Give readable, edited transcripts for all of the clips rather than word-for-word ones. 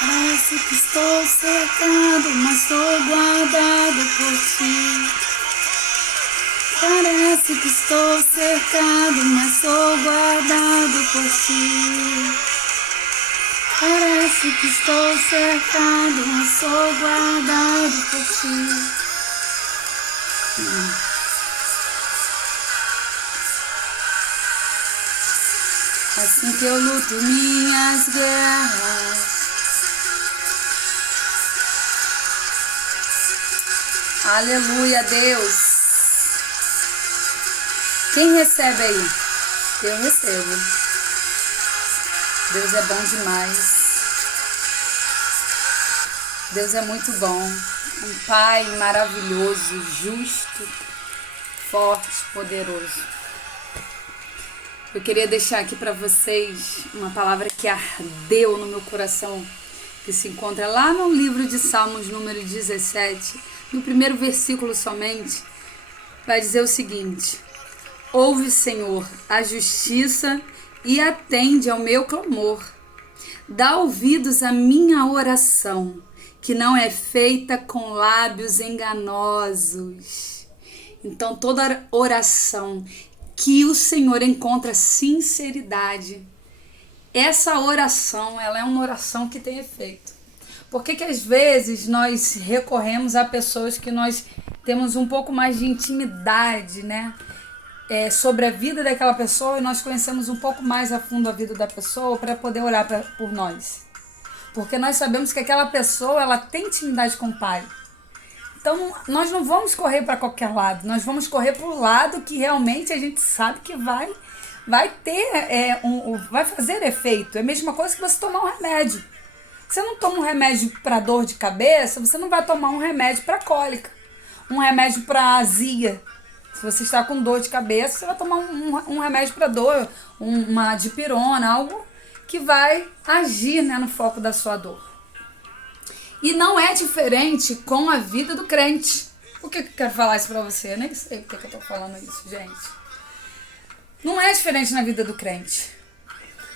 Parece que estou cercado, mas sou guardado por ti. Parece que estou cercado, mas sou guardado por ti. Parece que estou cercado, mas sou guardado por ti. Assim que eu luto minhas guerras. Aleluia, Deus. Quem recebe aí? Eu recebo. Deus é bom demais. Deus é muito bom. Um Pai maravilhoso, justo, forte, poderoso. Eu queria deixar aqui para vocês uma palavra que ardeu no meu coração, que se encontra lá no livro de Salmos, número 17, no primeiro versículo somente, vai dizer o seguinte: ouve, Senhor, a justiça e atende ao meu clamor. Dá ouvidos à minha oração, que não é feita com lábios enganosos. Então, toda oração que o Senhor encontra sinceridade, essa oração, ela é uma oração que tem efeito. Por que às vezes nós recorremos a pessoas que nós temos um pouco mais de intimidade, né? Sobre a vida daquela pessoa, e nós conhecemos um pouco mais a fundo a vida da pessoa para poder orar por nós. Porque nós sabemos que aquela pessoa, ela tem intimidade com o Pai. Então, nós não vamos correr para qualquer lado, nós vamos correr para o lado que realmente a gente sabe que vai fazer efeito. É a mesma coisa que você tomar um remédio. Você não toma um remédio para dor de cabeça, você não vai tomar um remédio para cólica, um remédio para azia. Se você está com dor de cabeça, você vai tomar um remédio para dor, uma dipirona, algo que vai agir, né, no foco da sua dor. E não é diferente com a vida do crente. Por que eu quero falar isso pra você? Eu nem sei por que eu tô falando isso, gente. Não é diferente na vida do crente.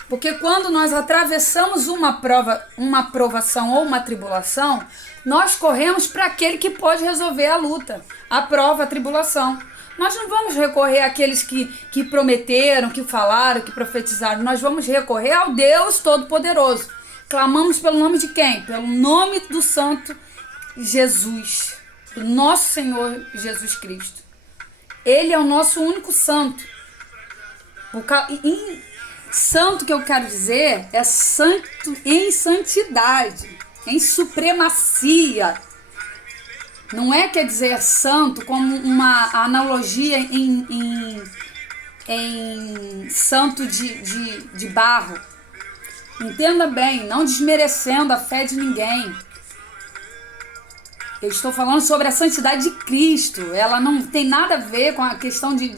Porque quando nós atravessamos uma prova, uma provação ou uma tribulação, nós corremos para aquele que pode resolver a luta, a prova, a tribulação. Nós não vamos recorrer àqueles que prometeram, que falaram, que profetizaram. Nós vamos recorrer ao Deus Todo-Poderoso. Clamamos pelo nome de quem? Pelo nome do Santo Jesus, do nosso Senhor Jesus Cristo. Ele é o nosso único santo. Santo que eu quero dizer é santo em santidade, em supremacia. Não é, quer dizer, santo como uma analogia em santo de barro. Entenda bem, não desmerecendo a fé de ninguém. Eu estou falando sobre a santidade de Cristo. Ela não tem nada a ver com a questão de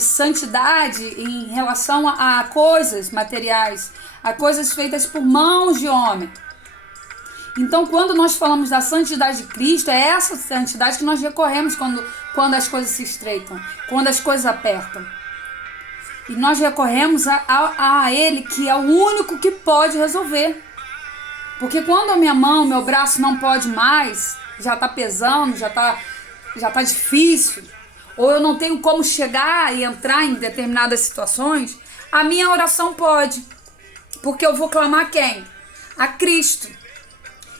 santidade em relação a coisas materiais, a coisas feitas por mãos de homem. Então, quando nós falamos da santidade de Cristo, é essa santidade que nós recorremos quando as coisas se estreitam, quando as coisas apertam. E nós recorremos a Ele, que é o único que pode resolver. Porque quando a minha mão, meu braço não pode mais, já está pesando, já tá difícil, ou eu não tenho como chegar e entrar em determinadas situações, a minha oração pode. Porque eu vou clamar quem? A Cristo.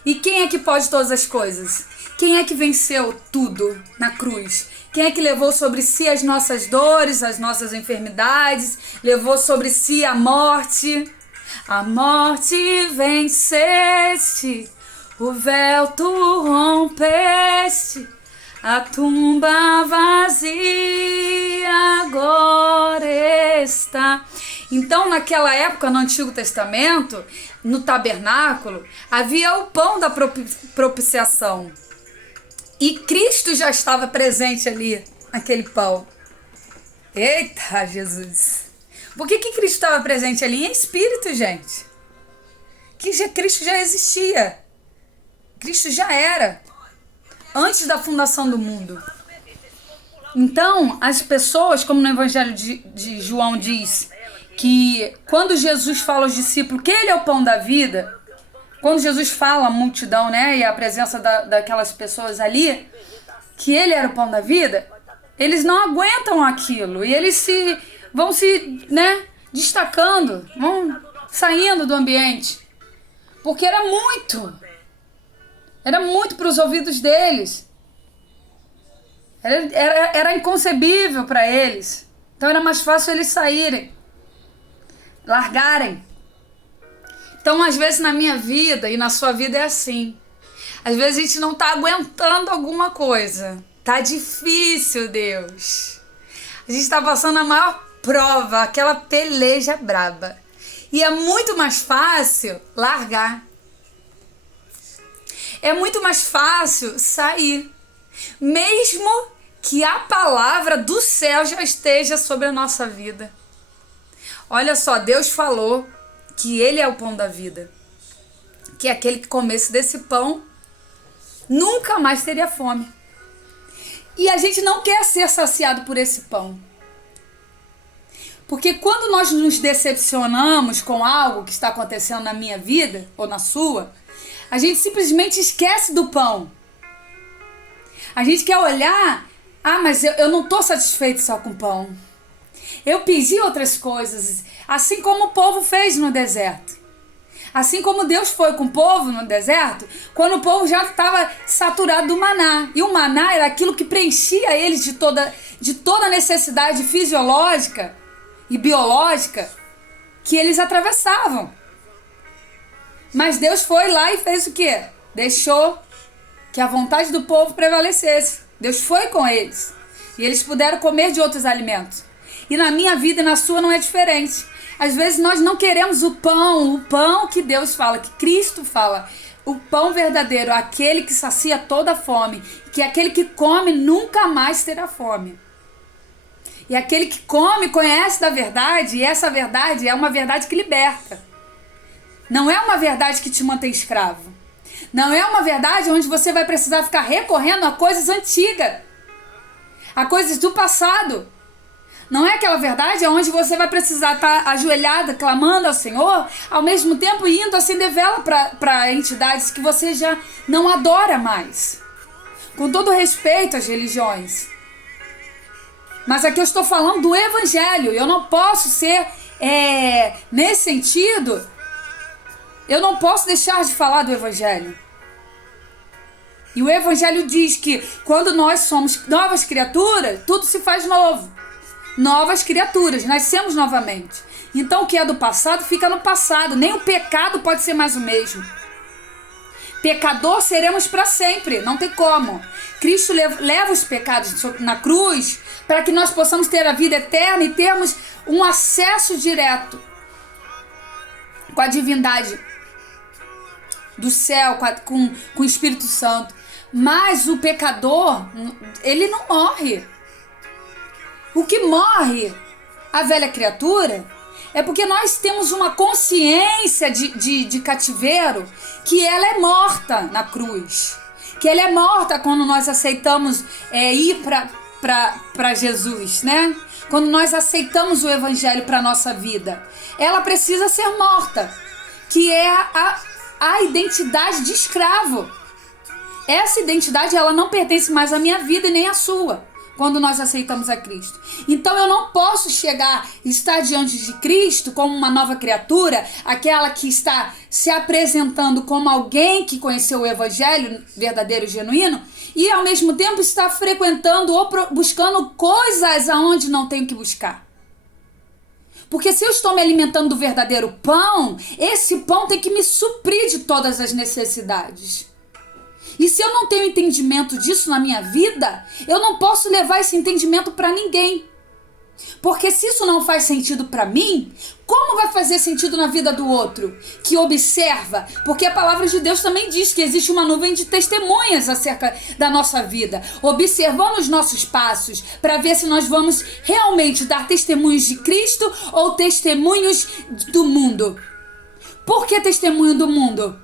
E quem é que pode todas as coisas? Quem é que venceu tudo na cruz? Quem é que levou sobre si as nossas dores, as nossas enfermidades? Levou sobre si a morte? A morte venceste, o véu tu rompeste, a tumba vazia agora está. Então, naquela época, no Antigo Testamento, no tabernáculo, havia o pão da propiciação. E Cristo já estava presente ali, naquele pão. Eita, Jesus! Por que Cristo estava presente ali? Em espírito, gente. Cristo já existia. Cristo já era. Antes da fundação do mundo. Então, as pessoas, como no Evangelho de João diz, que quando Jesus fala aos discípulos que ele é o pão da vida, Quando Jesus fala à multidão, né, e a presença daquelas pessoas ali, que ele era o pão da vida, eles não aguentam aquilo. E eles vão se, né, destacando, vão saindo do ambiente. Porque era muito para os ouvidos deles. Era inconcebível para eles. Então era mais fácil eles saírem, largarem. Então, às vezes na minha vida e na sua vida é assim. Às vezes a gente não tá aguentando alguma coisa. Tá difícil, Deus. A gente tá passando a maior prova, aquela peleja braba. E é muito mais fácil largar. É muito mais fácil sair. Mesmo que a palavra do céu já esteja sobre a nossa vida. Olha só, Deus falou que ele é o pão da vida. Que aquele que comesse desse pão nunca mais teria fome. E a gente não quer ser saciado por esse pão. Porque quando nós nos decepcionamos com algo que está acontecendo na minha vida ou na sua, a gente simplesmente esquece do pão. A gente quer olhar, mas eu não estou satisfeito só com pão. Eu pedi outras coisas, assim como o povo fez no deserto. Assim como Deus foi com o povo no deserto, quando o povo já estava saturado do maná. E o maná era aquilo que preenchia eles de toda a necessidade fisiológica e biológica que eles atravessavam. Mas Deus foi lá e fez o quê? Deixou que a vontade do povo prevalecesse. Deus foi com eles. E eles puderam comer de outros alimentos. E na minha vida e na sua não é diferente. Às vezes nós não queremos o pão que Deus fala, que Cristo fala. O pão verdadeiro, aquele que sacia toda a fome. Que aquele que come nunca mais terá fome. E aquele que come conhece da verdade, e essa verdade é uma verdade que liberta. Não é uma verdade que te mantém escravo. Não é uma verdade onde você vai precisar ficar recorrendo a coisas antigas, a coisas do passado. Não é aquela verdade onde você vai precisar estar ajoelhada, clamando ao Senhor, ao mesmo tempo indo acender vela para entidades que você já não adora mais. Com todo respeito às religiões. Mas aqui eu estou falando do Evangelho. Eu não posso ser, nesse sentido, eu não posso deixar de falar do Evangelho. E o Evangelho diz que quando nós somos novas criaturas, tudo se faz novo. Novas criaturas, nascemos novamente. Então o que é do passado fica no passado. Nem o pecado pode ser mais o mesmo. Pecador seremos para sempre, não tem como. Cristo leva os pecados na cruz para que nós possamos ter a vida eterna e termos um acesso direto com a divindade do céu, com o Espírito Santo. Mas o pecador, ele não morre. O que morre, a velha criatura, é porque nós temos uma consciência de cativeiro que ela é morta na cruz. Que ela é morta quando nós aceitamos ir para Jesus, né? Quando nós aceitamos o Evangelho para a nossa vida. Ela precisa ser morta, que é a identidade de escravo. Essa identidade ela não pertence mais à minha vida e nem à sua, quando nós aceitamos a Cristo. Então eu não posso estar diante de Cristo como uma nova criatura, aquela que está se apresentando como alguém que conheceu o Evangelho verdadeiro e genuíno, e ao mesmo tempo está frequentando ou buscando coisas aonde não tenho que buscar. Porque se eu estou me alimentando do verdadeiro pão, esse pão tem que me suprir de todas as necessidades. E se eu não tenho entendimento disso na minha vida, eu não posso levar esse entendimento para ninguém. Porque se isso não faz sentido para mim, como vai fazer sentido na vida do outro? Que observa, porque a palavra de Deus também diz que existe uma nuvem de testemunhas acerca da nossa vida, observando os nossos passos, para ver se nós vamos realmente dar testemunhos de Cristo ou testemunhos do mundo. Por que testemunho do mundo?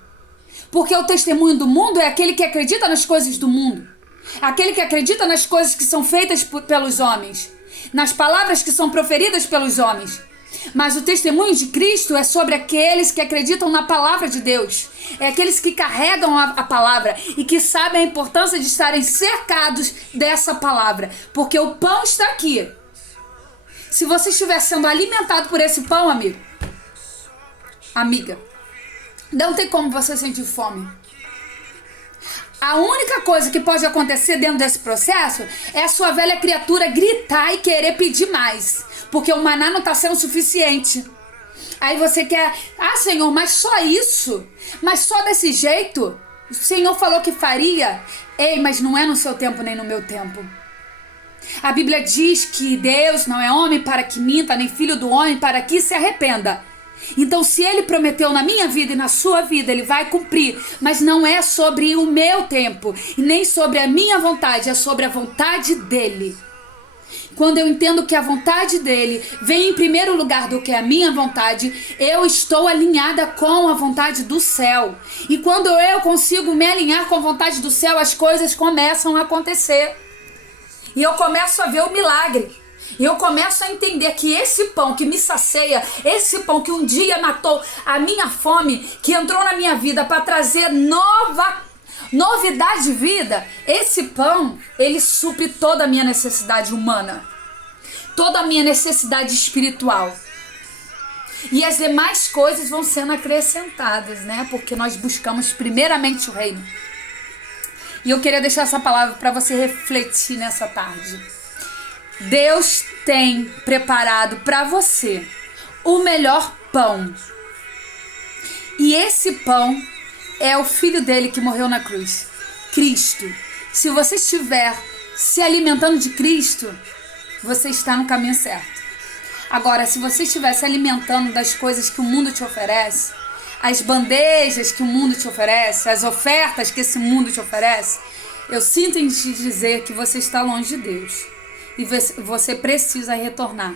Porque o testemunho do mundo é aquele que acredita nas coisas do mundo. Aquele que acredita nas coisas que são feitas pelos homens. Nas palavras que são proferidas pelos homens. Mas o testemunho de Cristo é sobre aqueles que acreditam na palavra de Deus. É aqueles que carregam a palavra e que sabem a importância de estarem cercados dessa palavra. Porque o pão está aqui. Se você estiver sendo alimentado por esse pão, amigo, amiga, não tem como você sentir fome. A única coisa que pode acontecer dentro desse processo é a sua velha criatura gritar e querer pedir mais. Porque o maná não está sendo suficiente. Aí você quer, Senhor, mas só isso? Mas só desse jeito? O Senhor falou que faria? Ei, mas não é no seu tempo nem no meu tempo. A Bíblia diz que Deus não é homem para que minta, nem filho do homem para que se arrependa. Então, se Ele prometeu na minha vida e na sua vida, Ele vai cumprir. Mas não é sobre o meu tempo e nem sobre a minha vontade, é sobre a vontade dEle. Quando eu entendo que a vontade dEle vem em primeiro lugar do que a minha vontade, eu estou alinhada com a vontade do céu. E quando eu consigo me alinhar com a vontade do céu, as coisas começam a acontecer. E eu começo a ver o milagre. E eu começo a entender que esse pão que me sacia, esse pão que um dia matou a minha fome, que entrou na minha vida para trazer novidade de vida, esse pão, ele supre toda a minha necessidade humana, toda a minha necessidade espiritual. E as demais coisas vão sendo acrescentadas, né? Porque nós buscamos primeiramente o reino. E eu queria deixar essa palavra para você refletir nessa tarde. Deus tem preparado para você o melhor pão. E esse pão é o Filho dele que morreu na cruz, Cristo. Se você estiver se alimentando de Cristo, você está no caminho certo. Agora, se você estiver se alimentando das coisas que o mundo te oferece, as bandejas que o mundo te oferece, as ofertas que esse mundo te oferece, eu sinto em te dizer que você está longe de Deus. E você precisa retornar.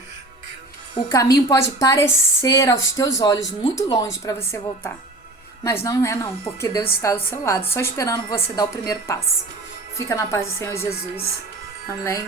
O caminho pode parecer aos teus olhos muito longe para você voltar. Mas não é não, porque Deus está do seu lado, só esperando você dar o primeiro passo. Fica na paz do Senhor Jesus. Amém.